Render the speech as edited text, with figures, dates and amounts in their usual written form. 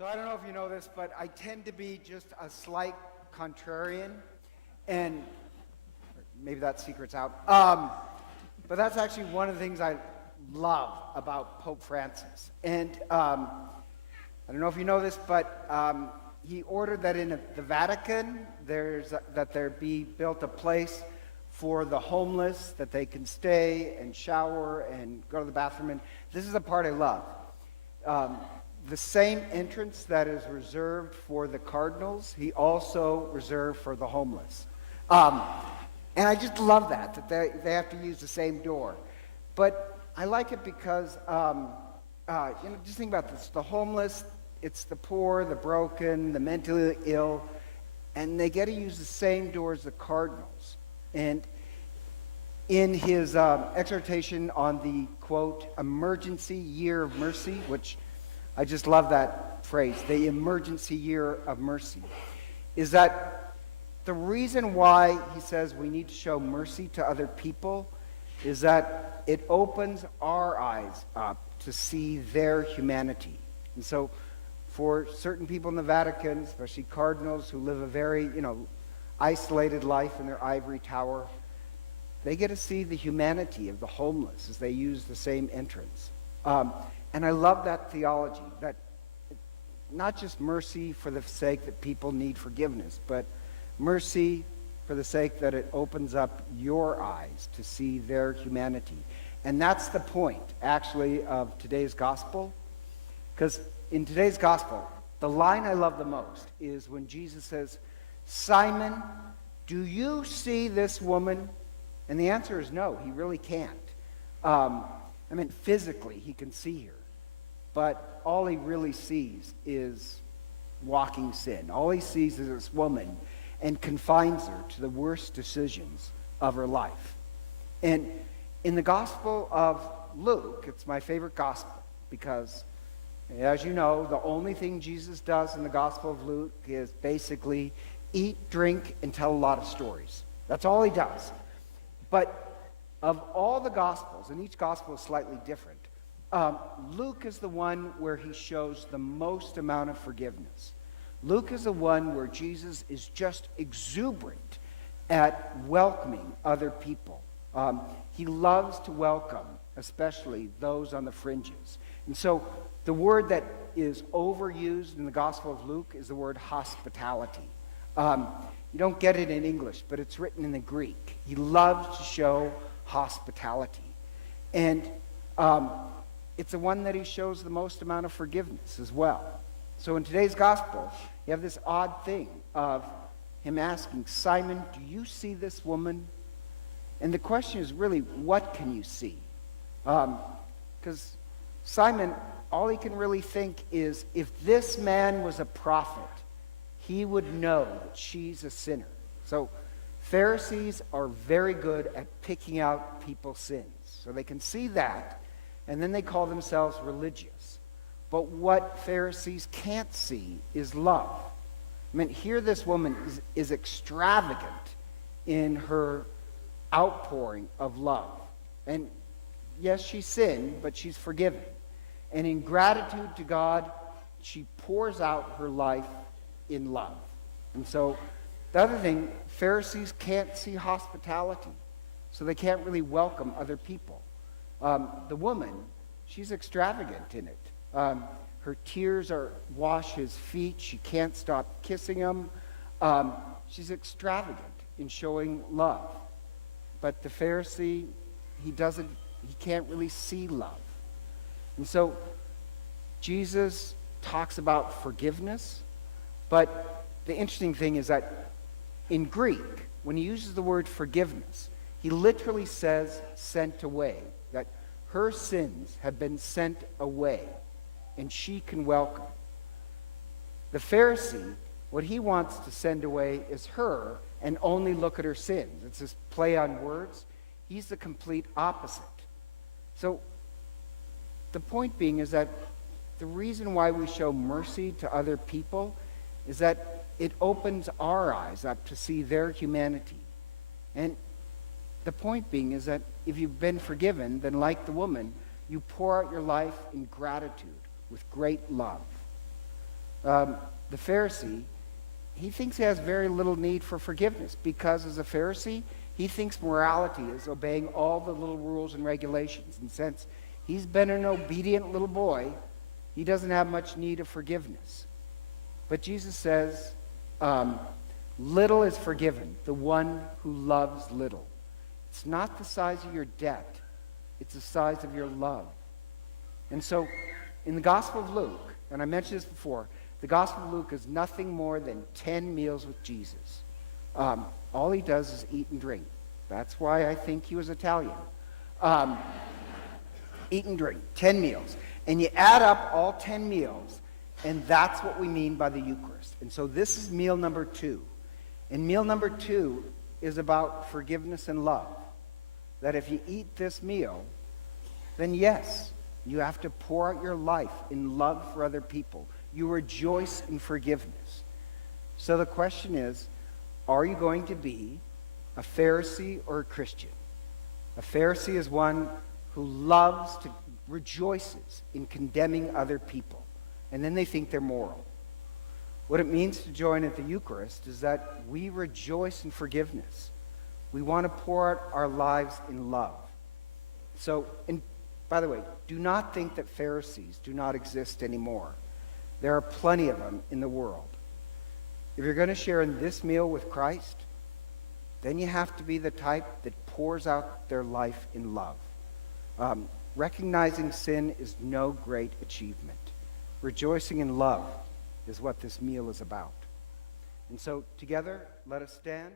So I don't know if you know this, but I tend to be just a slight contrarian, and maybe that secret's out. But that's actually one of the things I love about Pope Francis. And I don't know if you know this, but he ordered that in the Vatican, that there be built a place for the homeless, that they can stay and shower and go to the bathroom. And this is the part I love. The same entrance that is reserved for the cardinals, he also reserved for the homeless. And I just love that they have to use the same door. But I like it because, just think about this. The homeless, it's the poor, the broken, the mentally ill, and they get to use the same door as the cardinals. And in his exhortation on the, quote, emergency year of mercy, which I just love that phrase, the emergency year of mercy, is that the reason why he says we need to show mercy to other people is that it opens our eyes up to see their humanity. And so for certain people in the Vatican, especially cardinals who live a very, isolated life in their ivory tower, they get to see the humanity of the homeless as they use the same entrance. And I love that theology, that not just mercy for the sake that people need forgiveness, but mercy for the sake that it opens up your eyes to see their humanity. And that's the point, actually, of today's gospel. Because in today's gospel, the line I love the most is when Jesus says, "Simon, do you see this woman?" And the answer is no, he really can't. Physically, he can see her. But all he really sees is walking sin. All he sees is this woman and confines her to the worst decisions of her life. And in the Gospel of Luke, it's my favorite gospel because, as you know, the only thing Jesus does in the Gospel of Luke is basically eat, drink, and tell a lot of stories. That's all he does. But of all the Gospels, and each Gospel is slightly different, Luke is the one where he shows the most amount of forgiveness. Luke is the one where Jesus is just exuberant at welcoming other people. He loves to welcome, especially those on the fringes. And so the word that is overused in the Gospel of Luke is the word hospitality. You don't get it in English, but it's written in the Greek. He loves to show hospitality. And it's the one that he shows the most amount of forgiveness as well. So in today's gospel, you have this odd thing of him asking, "Simon, do you see this woman?" And the question is really, what can you see? Because Simon, all he can really think is, if this man was a prophet, he would know that she's a sinner. So Pharisees are very good at picking out people's sins. So they can see that, and then they call themselves religious. But what Pharisees can't see is love. Here this woman is extravagant in her outpouring of love. And yes, she sinned, but she's forgiven. And in gratitude to God, she pours out her life in love. And so the other thing, Pharisees can't see hospitality, so they can't really welcome other people. The woman, she's extravagant in it. Her tears wash his feet. She can't stop kissing him. She's extravagant in showing love. But the Pharisee, he can't really see love. And so Jesus talks about forgiveness, but the interesting thing is that in Greek, when he uses the word forgiveness, he literally says sent away, that her sins have been sent away, and she can welcome. The Pharisee, what he wants to send away is her and only look at her sins. It's this play on words. He's the complete opposite. So the point being is that the reason why we show mercy to other people is that it opens our eyes up to see their humanity. And the point being is that if you've been forgiven, then like the woman, you pour out your life in gratitude with great love. The Pharisee, he thinks he has very little need for forgiveness because as a Pharisee, he thinks morality is obeying all the little rules and regulations. And since he's been an obedient little boy, he doesn't have much need of forgiveness. But Jesus says, little is forgiven, the one who loves little. It's not the size of your debt, it's the size of your love. And so, in the Gospel of Luke, and I mentioned this before, the Gospel of Luke is nothing more than 10 meals with Jesus. All he does is eat and drink. That's why I think he was Italian. Eat and drink, 10 meals. And you add up all 10 meals, and that's what we mean by the Eucharist. And so this is meal number 2. And meal number 2 is about forgiveness and love. That if you eat this meal, then yes, you have to pour out your life in love for other people. You rejoice in forgiveness. So the question is, are you going to be a Pharisee or a Christian? A Pharisee is one who rejoices in condemning other people, and then they think they're moral. What it means to join at the Eucharist is that we rejoice in forgiveness. We want to pour out our lives in love. So, and by the way, do not think that Pharisees do not exist anymore. There are plenty of them in the world. If you're going to share in this meal with Christ, then you have to be the type that pours out their life in love. Recognizing sin is no great achievement. Rejoicing in love is what this meal is about. And so together, let us stand.